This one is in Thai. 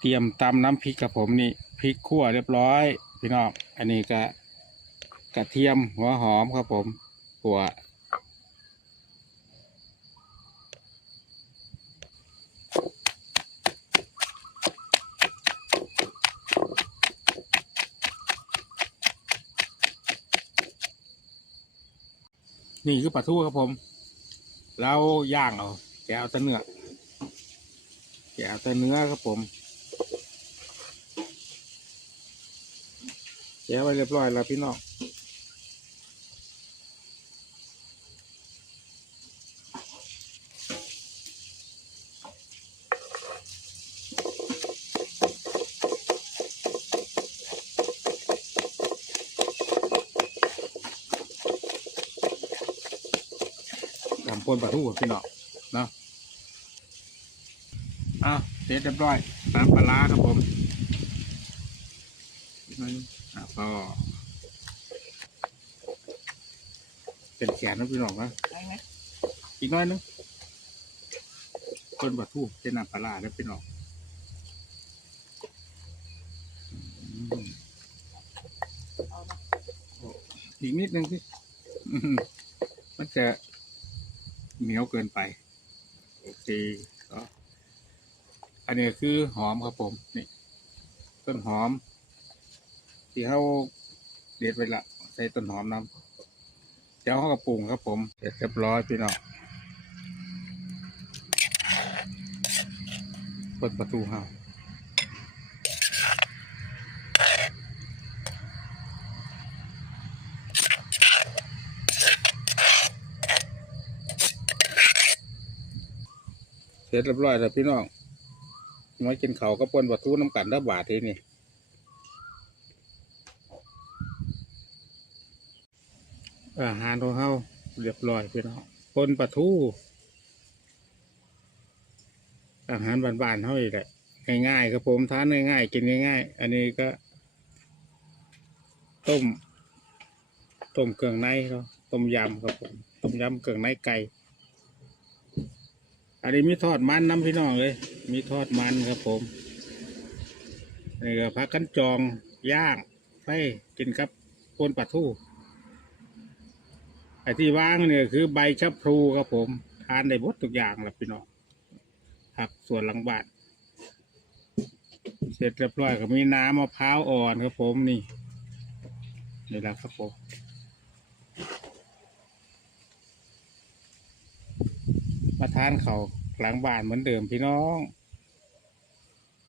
เตรียมตำน้ำพริกกับผมนี่พริกขั่วเรียบร้อย พี่น้องอันนี้ก็กระเทียมหัวหอมครับผมหัวนี่คือปลาทูครับผมแล้วย่างเอาแกะเอาแต่เนื้อแกะเอาแต่เนื้อครับผม แกะไว้เรียบร้อยแล้วพี่น้องทำปนปลาทูครับพี่น้องนะอ้าเสร็จเรียบร้อยน้ำปลาร้าครับผมนั่น อะพอเป็นแขนนะพี่น้องนะได้ไหมอีกหน้อยนึงคนบะทูเส้นน้ำปลาร้าได้พี่น้องอืมเอามาอีกนิดนึงสิอื้อหือมันจะเหนียวเกินไปโอเคก็อันนี้คือหอมครับผมนี่ต้นหอม ที่เขาเด็ดไว้ละใส่ต้นหอมน้ำเจ้าเขาก็ปรุงครับผมเสร็จเรียบร้อยพี่น้องเปิดประตูเฮาเสร็จเรียบร้อยแล้วพี่น้องมากินเขาก็ปนประตูน้ำกันได้บาททีนี่ อาหารของเขาเรียบร้อยพี่น้องปนปลาทู อาหารบ้านๆเขาอีกแหละง่ายๆครับผมทานง่ายๆกินง่ายๆ อันนี้ก็ ต้ม ต้มเครื่องในเขาต้มยำครับผมต้มยำเครื่องในไก่อันนี้มีทอดมันน้ำพี่น้องเลย มีทอดมันครับผมนี่ก็พักกันจองย่างไส้กินครับปนปลาทูไอ้ที่ว่างเนี่ยคือใบชะพลูครับผม ทานได้หมดทุกอย่างแหละพี่น้องผักส่วนหลังบ้านเสร็จเรียบร้อยก็มีน้ำมะพร้าวอ่อนครับผมนี่นี่แหละครับผมมาทานเขาหลังบ้านเหมือนเดิมพี่น้อง